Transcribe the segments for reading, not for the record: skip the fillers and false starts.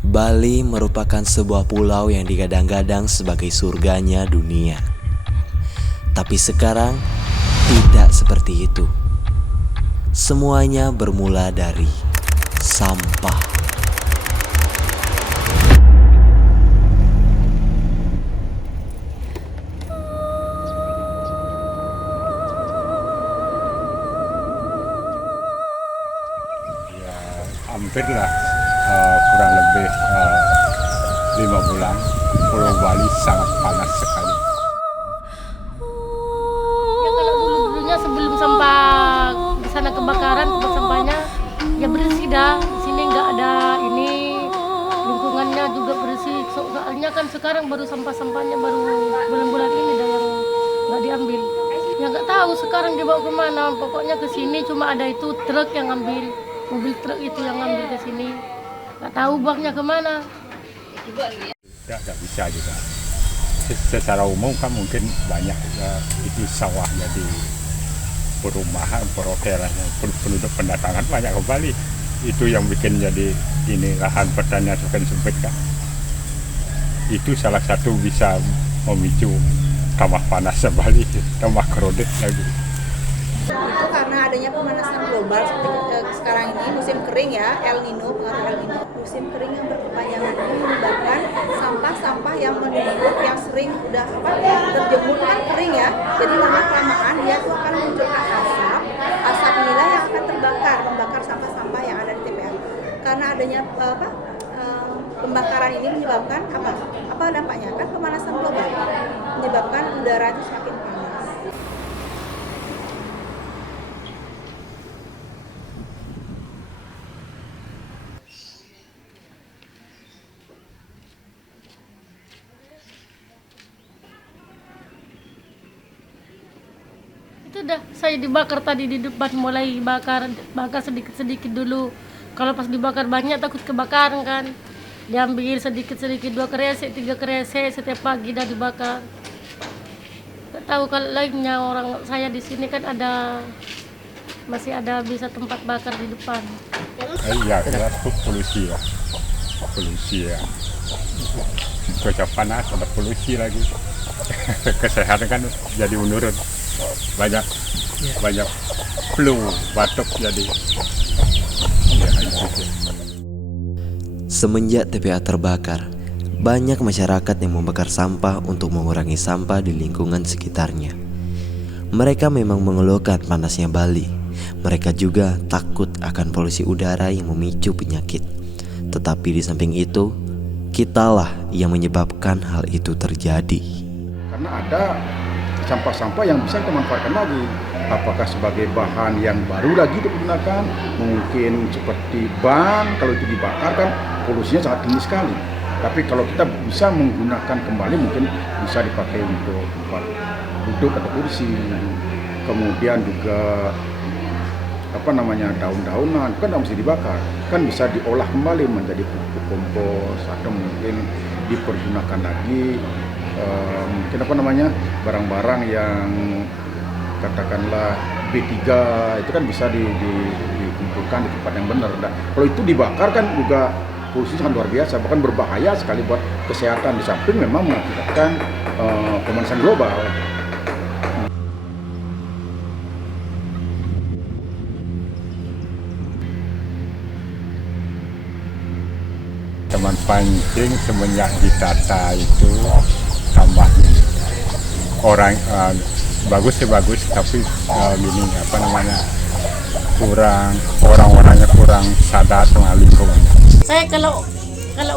Bali merupakan sebuah pulau yang digadang-gadang sebagai surganya dunia. Tapi sekarang tidak seperti itu. Semuanya bermula dari sampah. Hampir lah kurang lebih 5 bulan Pulau Bali sangat panas sekali. Ya kalau dulunya sebelum sampah di sana kebakaran tempat sampahnya ya bersih dah. Di sini nggak ada ini, lingkungannya juga bersih. Soalnya kan sekarang baru sampahnya baru bulan-bulan ini dah yang nggak diambil. Ya nggak tahu sekarang dibawa kemana. Pokoknya ke sini cuma ada itu truk yang ngambil. Mobil truk itu yang ngambil ke sini, nggak tahu buangnya kemana. Tidak bisa juga. Secara umum kan mungkin banyak itu sawahnya di perumahan, perhotelan, penduduk pendatangan banyak ke Bali. Itu yang bikin jadi ini lahan pertanian semakin sempit kan. Itu salah satu bisa memicu tambah panasnya Bali, tambah krodit lagi. Itu karena adanya pemanasan global seperti sekarang ini musim kering ya, El Nino, pengaruh El Nino. Musim kering yang berkepanjangan ini menyebabkan sampah-sampah yang menumpuk, yang sering udah terjemur kan kering ya. Jadi lama-kelamaan dia tuh akan munculkan asap. Asap inilah yang akan membakar sampah-sampah yang ada di TPA. Karena adanya pembakaran ini menyebabkan apa dampaknya? Kan pemanasan global menyebabkan udara itu semakin panas. Itu dah saya dibakar tadi di depan, mulai bakar sedikit-sedikit dulu. Kalau pas dibakar banyak takut kebakaran kan. Diambil sedikit-sedikit 2 kresek, 3 kresek setiap pagi dah dibakar. Gak tahu kalau lainnya orang saya di sini kan masih ada bisa tempat bakar di depan. Iya, polusi ya. Polusi ya. Cuaca panas, ada polusi lagi. Kesehatan kan jadi menurun. Banyak flu, batuk jadi. Ya, itu. Semenjak TPA terbakar, banyak masyarakat yang membakar sampah untuk mengurangi sampah di lingkungan sekitarnya. Mereka memang mengeluhkan panasnya Bali. Mereka juga takut akan polusi udara yang memicu penyakit. Tetapi di samping itu, kitalah yang menyebabkan hal itu terjadi. Karena ada sampah-sampah yang bisa kita manfaatkan lagi. Apakah sebagai bahan yang baru lagi digunakan, mungkin seperti ban, kalau itu dibakar kan polusinya sangat tinggi sekali. Tapi kalau kita bisa menggunakan kembali, mungkin bisa dipakai untuk tempat duduk atau kursi. Kemudian juga daun-daunan kan tidak mesti dibakar, kan bisa diolah kembali menjadi pupuk kompos atau mungkin dipergunakan lagi mungkin barang-barang yang katakanlah B3 itu kan bisa dikumpulkan di tempat yang benar. Nah, kalau itu dibakar kan juga polusi sangat luar biasa, bahkan berbahaya sekali buat kesehatan, di samping memang mengakibatkan pemanasan global. Teman pancing semenjak ditata itu tambah orang bagus sih bagus, tapi kurang, orang-orangnya kurang sadar sama lingkungan. Saya kalau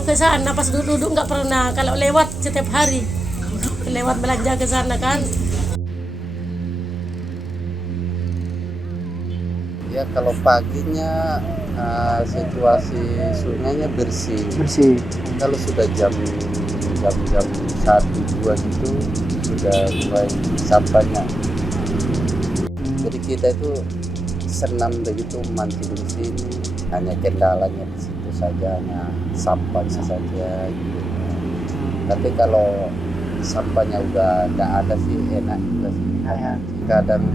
ke sana pas duduk nggak pernah, kalau lewat setiap hari lewat belanja ke sana kan. Ya kalau paginya situasi sungainya bersih. Kalau sudah jam 1-2 gitu sudah mulai sampahnya. Jadi kita itu senam begitu mandi di sini, hanya kendalanya di situ saja, sampahnya saja gitu. Tapi kalau sampahnya udah nggak ada sih enak juga sih. Kadang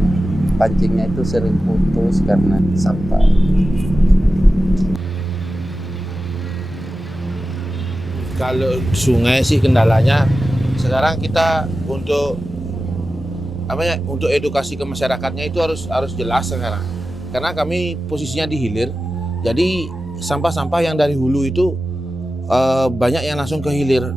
pancingnya itu sering putus karena sampah. Kalau sungai sih kendalanya sekarang kita untuk untuk edukasi ke masyarakatnya itu harus jelas sekarang. Karena kami posisinya di hilir, jadi sampah-sampah yang dari hulu itu banyak yang langsung ke hilir.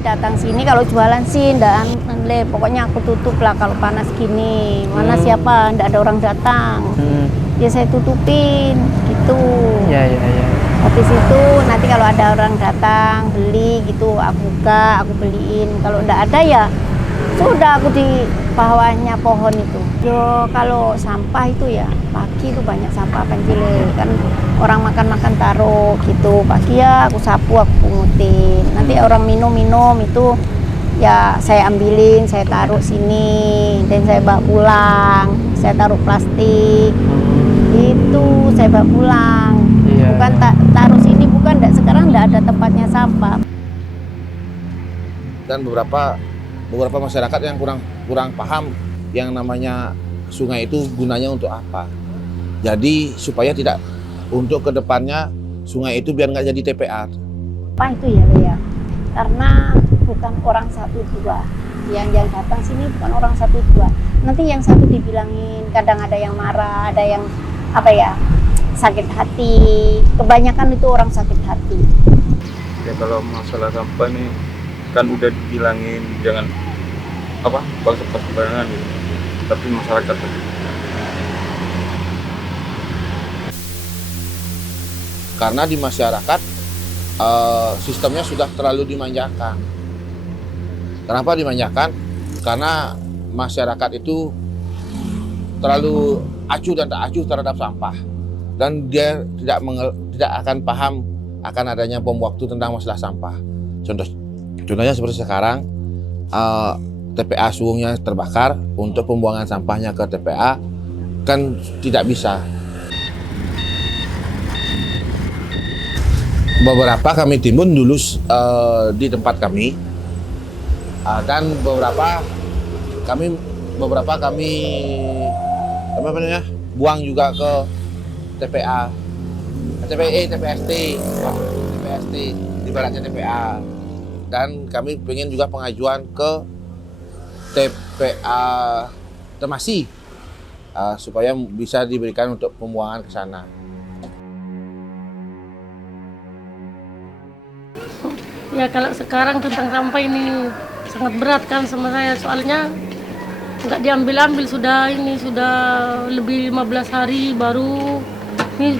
Datang sini kalau jualan sih pokoknya aku tutup lah kalau panas gini. Mana siapa, ndak ada orang datang. Ya saya tutupin gitu. Ya. Habis itu nanti kalau ada orang datang beli gitu aku buka, aku beliin. Kalau ndak ada ya sudah aku di bawahnya pohon itu. Yo kalau sampah itu ya pagi itu banyak sampah penjile kan orang makan taruh gitu. Pagi ya aku sapu, aku pungutin. Nanti orang minum itu ya saya ambilin, saya taruh sini dan saya bawa pulang. Saya taruh plastik. Itu saya bawa pulang. Bukan taruh sini, bukan sekarang enggak ada tempatnya sampah. Dan beberapa masyarakat yang kurang paham yang namanya sungai itu gunanya untuk apa. Jadi supaya tidak untuk kedepannya sungai itu biar nggak jadi TPA. Apa itu ya Lea? Karena bukan orang 1-2 yang datang sini bukan orang 1-2. Nanti yang satu dibilangin, kadang ada yang marah, ada yang sakit hati. Kebanyakan itu orang sakit hati. Ya kalau masalah sampah nih kan udah dibilangin jangan buang sampah sembarangan gitu. Tapi masyarakat karena di masyarakat sistemnya sudah terlalu dimanjakan. Kenapa dimanjakan? Karena masyarakat itu terlalu acuh dan tak acuh terhadap sampah dan dia tidak akan paham akan adanya bom waktu tentang masalah sampah. Contohnya seperti sekarang TPA Suwungnya terbakar, untuk pembuangan sampahnya ke TPA kan tidak bisa. Beberapa kami timbun dulu di tempat kami dan beberapa kami buang juga ke TPA, TPST, ibaratnya TPA. Dan kami pengen juga pengajuan ke TPA Temasi supaya bisa diberikan untuk pembuangan ke sana. Ya kalau sekarang tentang sampah ini sangat berat kan sama saya, soalnya nggak diambil sudah lebih 15 hari baru ini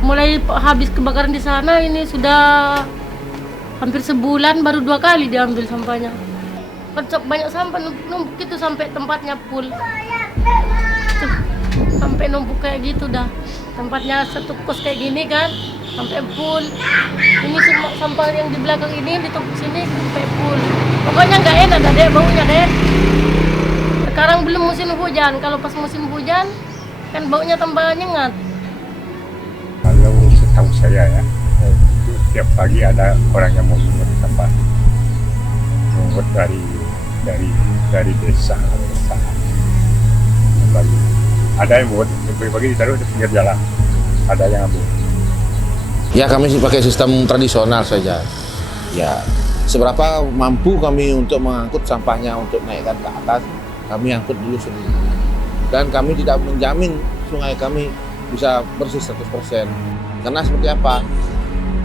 mulai habis kebakaran di sana ini sudah hampir sebulan baru 2 kali diambil sampahnya. Kan banyak sampah numpuk itu sampai tempatnya full. Sampai numpuk kayak gitu dah. Tempatnya satu kos kayak gini kan sampai full. Ini semua sampah yang di belakang ini ditumpuk sini sampai full. Pokoknya nggak enak dah deh baunya deh. Sekarang belum musim hujan. Kalau pas musim hujan kan baunya tambah nyengat. Kalau setahu saya ya, itu tiap pagi ada orang yang mau mengungut sampah, mengungut dari desa. Ada yang buat pagi-pagi ditaruh di pinggir jalan, ada yang ambil. Ya kami pakai sistem tradisional saja. Ya seberapa mampu kami untuk mengangkut sampahnya untuk naikkan ke atas, kami angkut dulu sendiri. Dan kami tidak menjamin sungai kami bisa bersih 100%. Karena seperti apa?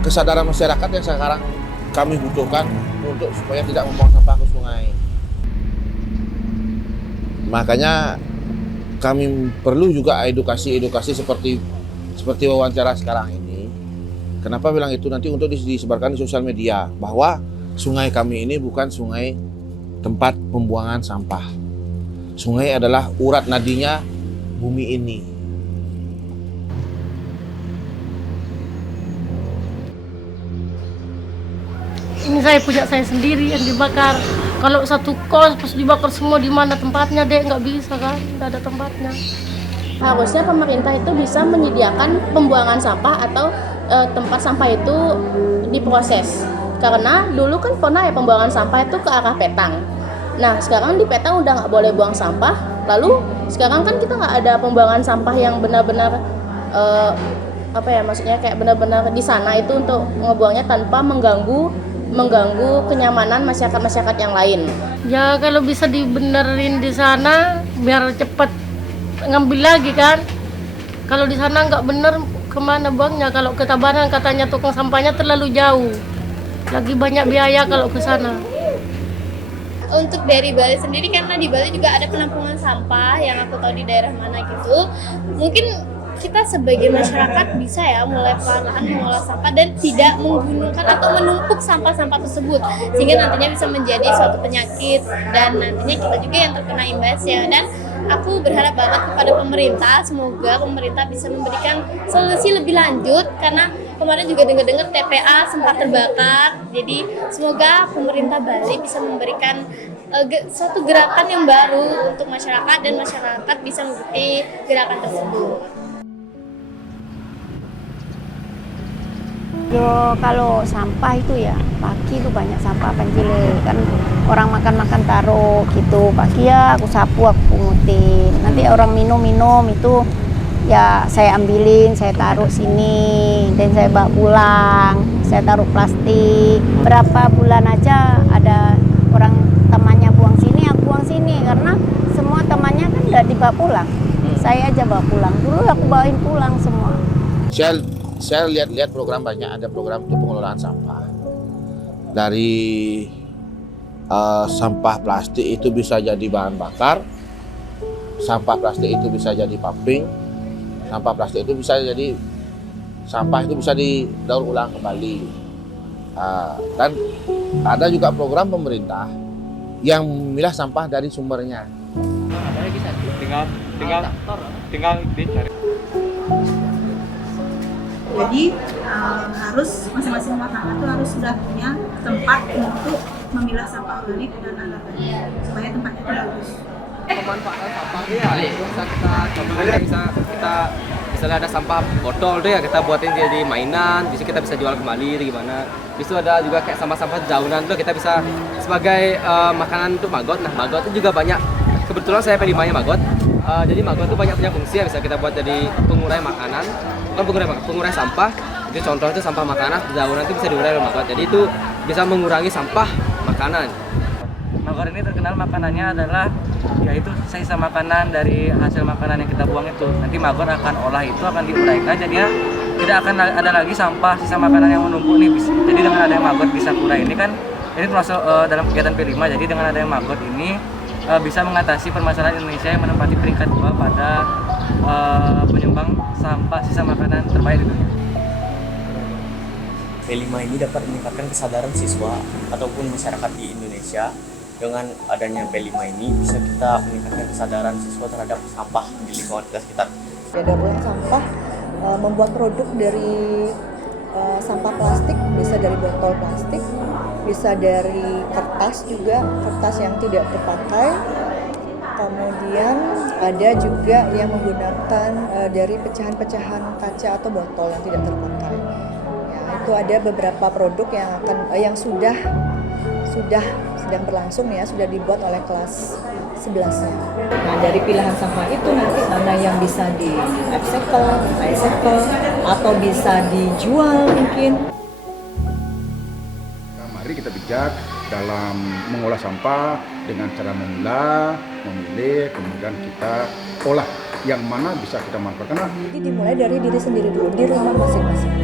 Kesadaran masyarakat yang sekarang kami butuhkan untuk supaya tidak membuang sampah ke sungai. Makanya kami perlu juga edukasi seperti wawancara sekarang ini. Kenapa bilang itu? Nanti untuk disebarkan di sosial media bahwa sungai kami ini bukan sungai tempat pembuangan sampah. Sungai adalah urat nadinya bumi ini. Ini saya punya saya sendiri yang dibakar. Kalau satu kos pas dibakar semua di mana tempatnya deh, nggak bisa kan, nggak ada tempatnya. Harusnya pemerintah itu bisa menyediakan pembuangan sampah atau tempat sampah itu diproses. Karena dulu kan pernah ya pembuangan sampah itu ke arah Petang. Nah sekarang di Petang udah nggak boleh buang sampah, Lalu sekarang kan kita nggak ada pembuangan sampah yang benar-benar maksudnya kayak benar-benar di sana itu untuk ngebuangnya tanpa mengganggu kenyamanan masyarakat yang lain. Ya kalau bisa dibenerin di sana biar cepat ngambil lagi kan. Kalau di sana nggak bener kemana buangnya? Kalau ke Tabanan katanya tukang sampahnya terlalu jauh. Lagi banyak biaya kalau ke sana. Untuk dari Bali sendiri, karena di Bali juga ada penampungan sampah yang aku tahu di daerah mana gitu. Mungkin kita sebagai masyarakat bisa ya mulai pelan-pelan mengolah sampah dan tidak menggunungkan atau menumpuk sampah-sampah tersebut, sehingga nantinya bisa menjadi suatu penyakit dan nantinya kita juga yang terkena imbasnya. Dan aku berharap banget kepada pemerintah, semoga pemerintah bisa memberikan solusi lebih lanjut, karena kemarin juga dengar-dengar TPA sempat terbakar. Jadi semoga pemerintah Bali bisa memberikan suatu gerakan yang baru untuk masyarakat dan masyarakat bisa mengikuti gerakan tersebut. Kalau sampah itu ya pagi itu banyak sampah pencile kan, orang makan taruh gitu, pagi ya aku sapu, aku pungutin, nanti orang minum itu ya saya ambilin, saya taruh sini dan saya bawa pulang, saya taruh plastik. Berapa bulan aja ada orang temannya buang sini, aku buang sini, karena semua temannya kan udah dibawa pulang, saya aja bawa pulang, dulu aku bawain pulang semua. Saya lihat program banyak, ada program untuk pengelolaan sampah. Dari sampah plastik itu bisa jadi bahan bakar, sampah plastik itu bisa jadi pumping, sampah plastik itu bisa jadi sampah itu bisa didaur ulang kembali. Dan ada juga program pemerintah yang memilah sampah dari sumbernya. Tinggal dicari. Jadi harus masing-masing rumah tangga tuh harus sudah punya tempat untuk memilah sampah organik dan anorganik supaya tempatnya itu bagus. Pemanfaatan sampah ya, bisa kita contohnya misalnya ada sampah botol tuh ya kita buatin jadi mainan, bisa kita bisa jual kembali atau gimana. Bisa ada juga kayak sampah-sampah daunan tuh kita bisa sebagai makanan untuk maggot. Nah maggot itu juga banyak. Kebetulan saya P5-nya maggot. Jadi maggot itu banyak punya fungsi ya, bisa kita buat jadi pengurai makanan, pengurai sampah. Itu contoh itu sampah makanan, daunan itu bisa diurai oleh maggot. Jadi itu bisa mengurangi sampah makanan. Maggot ini terkenal makanannya adalah yaitu sisa makanan dari hasil makanan yang kita buang itu. Nanti maggot akan olah itu, akan diuraikan, jadinya tidak akan ada lagi sampah sisa makanan yang menumpuk nih. Jadi dengan adanya maggot bisa kurai ini kan, ini termasuk dalam kegiatan P5. Jadi dengan adanya maggot ini bisa mengatasi permasalahan Indonesia yang menempati peringkat 2 pada penyumbang sampah sisa makanan terbaik di dunia. P5 ini dapat meningkatkan kesadaran siswa ataupun masyarakat di Indonesia. Dengan adanya P5 ini bisa kita meningkatkan kesadaran siswa terhadap sampah di lingkungan kita sekitar. Daur ulang sampah membuat produk dari sampah plastik, bisa dari botol plastik, bisa dari kertas juga, kertas yang tidak terpakai. Kemudian ada juga yang menggunakan dari pecahan-pecahan kaca atau botol yang tidak terpakai. Ya, itu ada beberapa produk yang sudah sedang berlangsung ya, sudah dibuat oleh kelas 11-nya. Nah, dari pilihan sampah itu nanti mana yang bisa di upcycle, recycle, atau bisa dijual mungkin. Nah, mari kita bijak dalam mengolah sampah dengan cara memilah, memilih, kemudian kita olah yang mana bisa kita manfaatkan. Jadi dimulai dari diri sendiri dulu, di rumah masing-masing.